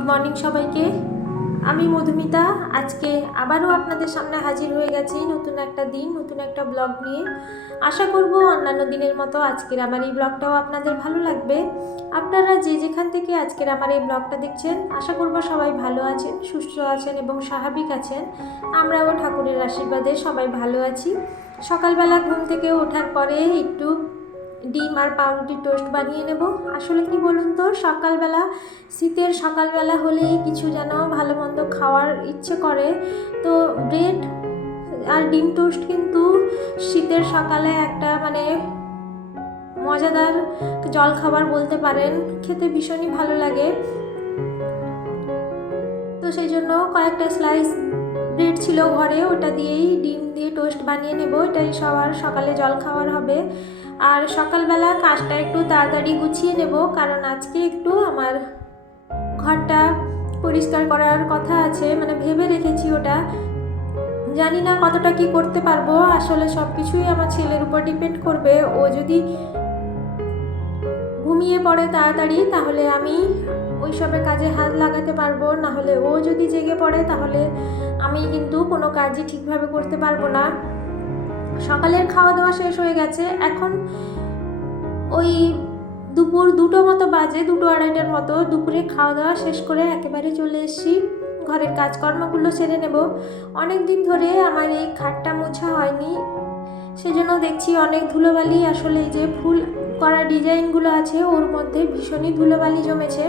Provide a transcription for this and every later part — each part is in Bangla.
মর্নিং সবাইকে। আমি মধুমিতা। আজকে আবারও আপনাদের সামনে হাজির হয়ে গেছি নতুন একটা দিন, নতুন একটা ব্লগ নিয়ে। আশা করব অন্যান্য দিনের মতো আজকের আমার এই ব্লগটাও আপনাদের ভালো লাগবে। আপনারা যে যেখান থেকে আজকের আমার এই ব্লগটা দেখছেন, আশা করব সবাই ভালো আছেন, সুস্থ আছেন এবং স্বাভাবিক আছেন। আমরাও ঠাকুরের আশীর্বাদে সবাই ভালো আছি। সকালবেলা ঘুম থেকে ওঠার পরে একটু ডিম আর পাউরুটি টোস্ট বানিয়ে নেব। আসলে কি বলুন তো, সকালবেলা, শীতের সকালবেলা হলেই কিছু যেন ভালো মন্দ খাওয়ার ইচ্ছে করে। তো ব্রেড আর ডিম টোস্ট কিন্তু শীতের সকালে একটা মানে মজাদার জল খাবার বলতে পারেন। খেতে ভীষণই ভালো লাগে। তো সেই জন্য কয়েকটা স্লাইস ব্রেড ছিল ঘরে, ওটা দিয়েই ডিম দিয়ে টোস্ট বানিয়ে নেব, এটাই সবার, সকালে জল খাওয়ার হবে। আর সকালবেলা কাজটা একটু তাড়াতাড়ি গুছিয়ে নেব, কারণ আজকে একটু আমার ঘরটা পরিষ্কার করার কথা আছে মানে ভেবে রেখেছি ওটা। জানি না কতটা কি করতে পারব, আসলে সব কিছুই আমার ছেলের উপর ডিপেন্ড করবে। ও যদি ঘুমিয়ে পড়ে তাড়াতাড়ি, তাহলে আমি ওইসবের কাজে হাত লাগাতে পারব। না হলে ও যদি জেগে পড়ে, তাহলে আমি কিন্তু কোনো কাজই ঠিকভাবে করতে পারব না। সকালের খাওয়া দাওয়া শেষ হয়ে গেছে। এখন ওই দুপুর দুটো মতো বাজে, দুটো আড়াইটার মতো। দুপুরে খাওয়া দাওয়া শেষ করে একেবারে চলে এসেছি। ঘরের কাজকর্মগুলো সেরে নেব। অনেক দিন ধরে আমার এই খাটটা মোছা হয়নি। সেজন্য দেখছি অনেক ধুলোবালি। আসলে যে ফুল করা ডিজাইনগুলো আছে, ওর মধ্যে ভীষণই ধুলোবালি জমেছে।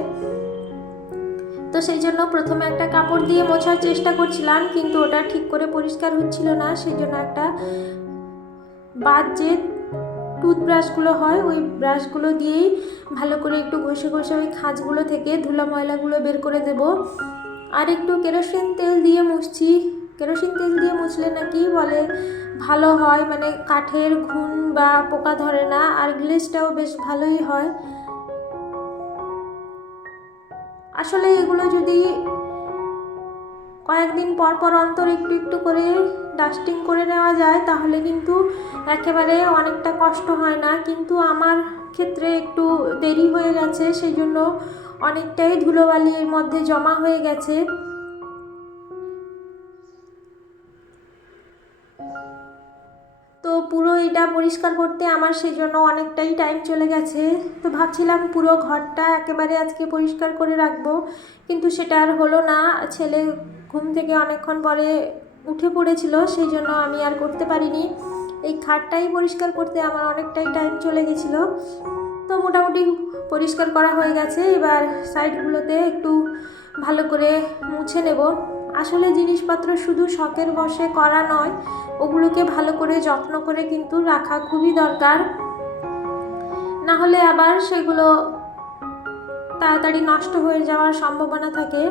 তো সেই জন্য প্রথমে একটা কাপড় দিয়ে মোছার চেষ্টা করছিলাম, কিন্তু ওটা ঠিক করে পরিষ্কার হচ্ছিল না। সেই জন্য একটা বাদ যে টুথব্রাশগুলো হয়, ওই ব্রাশগুলো দিয়েই ভালো করে একটু ঘষে ঘষে ওই খাঁজগুলো থেকে ধুলো ময়লাগুলো বের করে দেব। আর একটু কেরোসিন তেল দিয়ে মুছছি। কেরোসিন তেল দিয়ে মুছলে নাকি বলে ভালো হয় মানে কাঠের ঘুণ বা পোকা ধরে না, আর গ্লেজটাও বেশ ভালোই হয়। আসলে এগুলো যদি কয়েকদিন পর পর অন্তর একটু একটু করে ডাস্টিং করে নেওয়া যায়, তাহলে কিন্তু একেবারে অনেকটা কষ্ট হয় না। কিন্তু আমার ক্ষেত্রে একটু দেরি হয়ে গেছে সেই জন্য অনেকটাই ধুলোবালির মধ্যে জমা হয়ে গেছে। তো পুরো এটা পরিষ্কার করতে আমার সেই জন্য অনেকটাই টাইম চলে গেছে। তো ভাবছিলাম পুরো ঘরটা একেবারে আজকে পরিষ্কার করে রাখব, কিন্তু সেটা আর হলো না। ছেলে ঘুম থেকে অনেকক্ষণ পরে উঠে পড়েছিল সেই জন্য আমি আর করতে পারিনি। এই খাটটাই পরিষ্কার করতে আমার অনেকটাই টাইম চলে গেছিল। তো মোটামুটি পরিষ্কার করা হয়ে গেছে। এবার সাইডগুলোতে একটু ভালো করে মুছে নেব। আসলে জিনিসপত্র শুধু শখের বসে করা নয় ওগুলোকে ভালো করে যত্ন করে কিন্তু রাখা খুবই দরকার। না হলে আবার সেগুলো তাড়াতাড়ি নষ্ট হয়ে যাওয়ার সম্ভাবনা থাকে।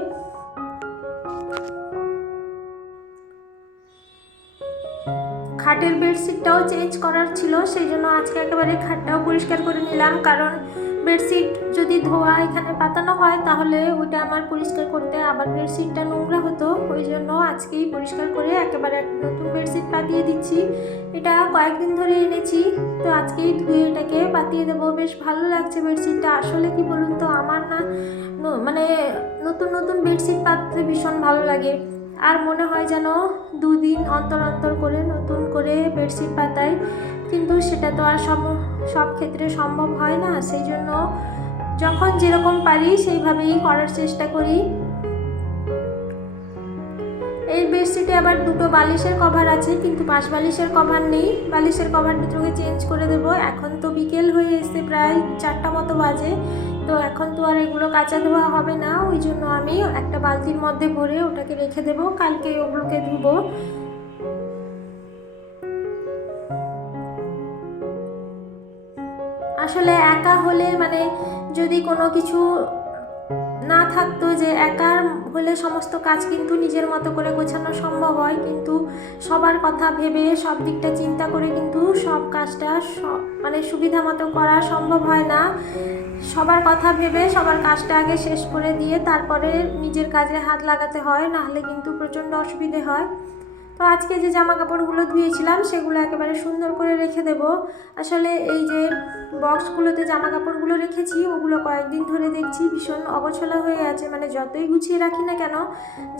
খাটের বেডশিটটাও চেঞ্জ করার ছিল সেই জন্য আজকে একেবারে খাটটাও পরিষ্কার করে নিলাম। কারণ বেডশিট যদি ধোয়া এখানে পাতানো হয়, তাহলে ওইটা আমার পরিষ্কার করতে আবার বেডশিটটা নোংরা জন্য আজকেই পরিষ্কার করে একেবারে নতুন বেডশিট পাতিয়ে দিচ্ছি। এটা কয়েকদিন ধরে এনেছি, তো আজকেই ধুয়ে এটাকে পাতিয়ে দেবো। বেশ ভালো লাগছে বেডশিটটা আসলে কি বলুন তো, আমার না মানে নতুন নতুন বেডশিট পাততে ভীষণ ভালো লাগে। আর মনে হয় যেন দুদিন অন্তর অন্তর করে নতুন করে বেডশিট পাতাই, কিন্তু সেটা তো আর সব সব ক্ষেত্রে সম্ভব হয় না। সেই জন্য যখন যেরকম পারি সেইভাবেই করার চেষ্টা করি। এই বেডশিটে আবার দুটো বালিশের কভার আছে, কিন্তু পাশ বালিশের কভার নেই। বালিশের কভার দুটোকে চেঞ্জ করে দেবো। এখন তো বিকেল হয়ে এসছে, প্রায় চারটা মতো বাজে। তো এখন তো আর এগুলো কাঁচা ধোয়া হবে না, ওই জন্য আমি একটা বালতির মধ্যে ভরে ওটাকে রেখে দেবো। কালকে ওগুলোকে ধুবো। আসলে একা হলে মানে যদি কোনো কিছু থাকতো যে একার হলে সমস্ত কাজ কিন্তু নিজের মতো করে গোছানো সম্ভব হয়। কিন্তু সবার কথা ভেবে, সব দিকটা চিন্তা করে কিন্তু সব কাজটা মানে সুবিধা মতো করা সম্ভব হয় না। সবার কথা ভেবে, সবার কাজটা আগে শেষ করে দিয়ে তারপরে নিজের কাজে হাত লাগাতে হয়, নাহলে কিন্তু প্রচণ্ড অসুবিধে হয়। তো আজকে যে জামা কাপড়গুলো ধুয়েছিলাম, সেগুলো একেবারে সুন্দর করে রেখে দেব। আসলে এই যে বক্সগুলোতে জামা কাপড়গুলো রেখেছি, ওগুলো কয়েকদিন ধরে দেখছি ভীষণ অগোছলা হয়ে আছে। মানে যতই গুছিয়ে রাখি না কেন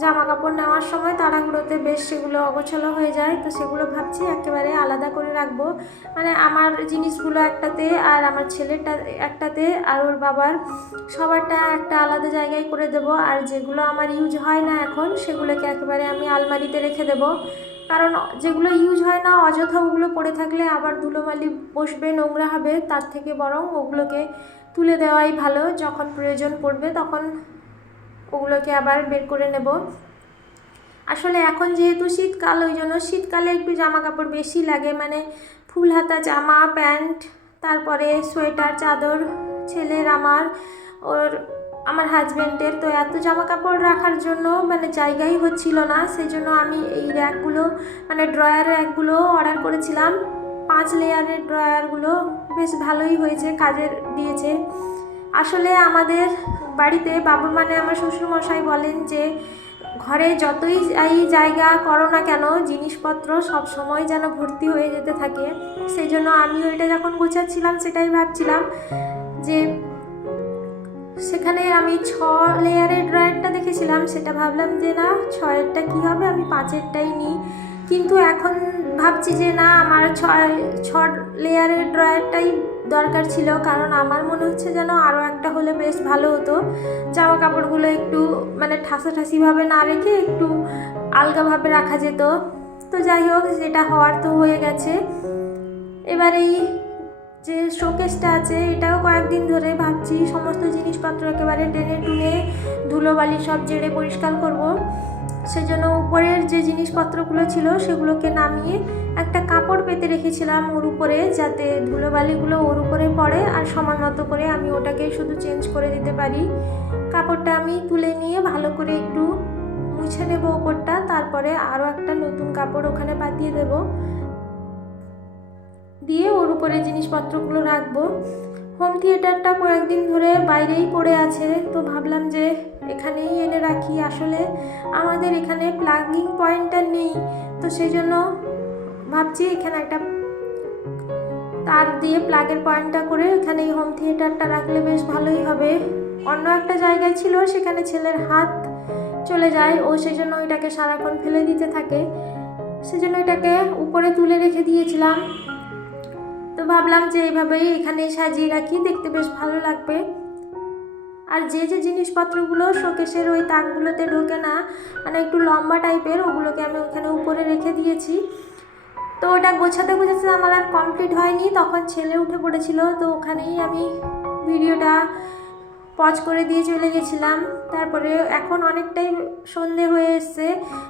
জামা কাপড় নেওয়ার সময় তাড়াগুলোতে বেশ সেগুলো অগোছলা হয়ে যায়, তো সেগুলো ভাবছি একেবারে আলাদা করে রাখব। মানে আমার জিনিসগুলো একটাতে আর আমার ছেলেটা একটাতে আর ওর বাবার সবারটা একটা আলাদা জায়গায় করে দেবো। আর যেগুলো আমার ইউজ হয় না এখন, সেগুলোকে একেবারে আমি আলমারিতে রেখে দেবো। কারণ যেগুলো ইউজ হয় না, অযথা ওগুলো পড়ে থাকলে আবার ধুলোমালি বসবে, নোংরা হবে, তার থেকে বরং ওগুলোকে তুলে দেওয়াই ভালো। যখন প্রয়োজন পড়বে তখন ওগুলোকে আবার বের করে নেব। আসলে এখন যেহেতু শীতকাল, ওই জন্য শীতকালে একটু জামা কাপড় বেশি লাগে। মানে ফুল হাতা জামা, প্যান্ট, তারপরে সোয়েটার, চাদর, ছেলের আমার, ওর আমার হাজব্যান্ডের তো এত জামা কাপড় রাখার জন্য মানে জায়গাই হচ্ছিল না সেই জন্য আমি এই র্যাকগুলো মানে ড্রয়ার র্যাকগুলো অর্ডার করেছিলাম। পাঁচ লেয়ারের ড্রয়ারগুলো বেশ ভালোই হয়েছে, কাজের দিয়েছে। আসলে আমাদের বাড়িতে বাবু মানে আমার শ্বশুরমশাই বলেন যে, ঘরে যতই এই জায়গা করো না কেন, জিনিসপত্র সব সময় যেন ভর্তি হয়ে যেতে থাকে। সেই জন্য আমি ওইটা যখন গোছাচ্ছিলাম, সেটাই ভাবছিলাম যে সেখানে আমি ছ লেয়ারের ড্রয়ারটা দেখেছিলাম, সেটা ভাবলাম যে না, ছয়েরটা কী হবে? আমি পাঁচেরটাই নিই। কিন্তু এখন ভাবছি যে না, আমার ছয়, ছ লেয়ারের ড্রয়ারটাই দরকার ছিল, কারণ আমার মনে হচ্ছে যেন আরও একটা হলে বেশ ভালো হতো। জামা কাপড়গুলো একটু মানে ঠাসাঠাসিভাবে না রেখে একটু আলগাভাবে রাখা যেত। তো যাই হোক যেটা হওয়ার তো হয়ে গেছে। এবার এই যে শোকেসটা আছে, এটাও কয়েকদিন ধরে ভাবছি, সমস্ত জিনিসপত্র একেবারে টেনে টুনে ধুলোবালি সব জেড়ে পরিষ্কার করব। সেজন্য উপরের যে জিনিসপত্রগুলো ছিল, সেগুলোকে নামিয়ে একটা কাপড় পেতে রেখেছিলাম ওর উপরে, যাতে ধুলোবালিগুলো ওর উপরে পড়ে আর সমান মতো করে আমি ওটাকে শুধু চেঞ্জ করে দিতে পারি। কাপড়টা আমি তুলে নিয়ে ভালো করে একটু মুছে নেব ওপরটা, তারপরে আরও একটা নতুন কাপড় ওখানে পাতিয়ে দেবো। দিয়ে ওর উপরে জিনিসপত্রগুলো রাখব। হোম থিয়েটারটা কয়েকদিন ধরে বাইরেই পড়ে আছে, তো ভাবলাম যে এখানেই এনে রাখি। আসলে আমাদের এখানে প্লাগিং পয়েন্টটা নেই, তো সেই জন্য ভাবছি এখানে একটা তার দিয়ে প্লাগের পয়েন্টটা করে এখানে এই হোম থিয়েটারটা রাখলে বেশ ভালোই হবে। অন্য একটা জায়গায় ছিল, সেখানে ছেলের হাত চলে যায়, ও সেই জন্য ওইটাকে সারাক্ষণ ফেলে দিতে থাকে। সেজন্য এটাকে উপরে তুলে রেখে দিয়েছিলাম। তো ভাবলাম যে এইভাবেই এখানে সাজিয়ে রাখি, দেখতে বেশ ভালো লাগবে। আর যে যে জিনিসপত্রগুলো শোকেশের ওই তাকগুলোতে ঢোকে না মানে একটু লম্বা টাইপের, ওগুলোকে আমি ওখানে উপরে রেখে দিয়েছি। তো ওটা গোছাতে গোছাতে আমার আর কমপ্লিট হয়নি, তখন ছেলে উঠে পড়েছিল, তো ওখানেই আমি ভিডিওটা পজ করে দিয়ে চলে গেছিলাম। তারপরে এখন অনেকটাই সন্ধে হয়ে এসছে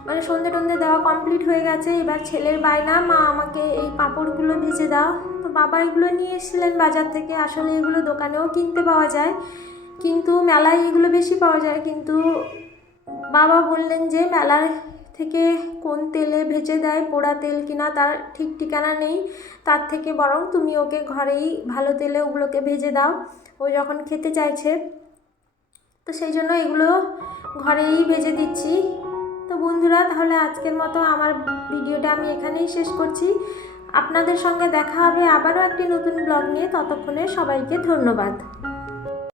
মানে সন্ধে টন্ধে দেওয়া কমপ্লিট হয়ে গেছে, এবার ছেলের বায়না, মা আমাকে এই পাঁপড়গুলো ভেজে দাও। বাবা এগুলো নিয়ে এসেছিলেন বাজার থেকে। আসলে এগুলো দোকানেও কিনতে পাওয়া যায়। কিন্তু মেলায় এগুলো বেশি পাওয়া যায়। কিন্তু বাবা বললেন যে মেলার থেকে কোন তেলে ভেজে দেয়, পোড়া তেল কিনা তার ঠিক ঠিকানা নেই। তার থেকে বরং তুমি ওকে ঘরেই ভালো তেলে ওগুলোকে ভেজে দাও। ও যখন খেতে চাইছে, তো সেই জন্য এগুলো ঘরেই ভেজে দিচ্ছি। তো বন্ধুরা, তাহলে আজকের মতো আমার ভিডিওটা আমি এখানেই শেষ করছি। আপনাদের সঙ্গে দেখা হবে আবারও একটি নতুন ব্লগ নিয়ে। ততক্ষণে সবাইকে ধন্যবাদ।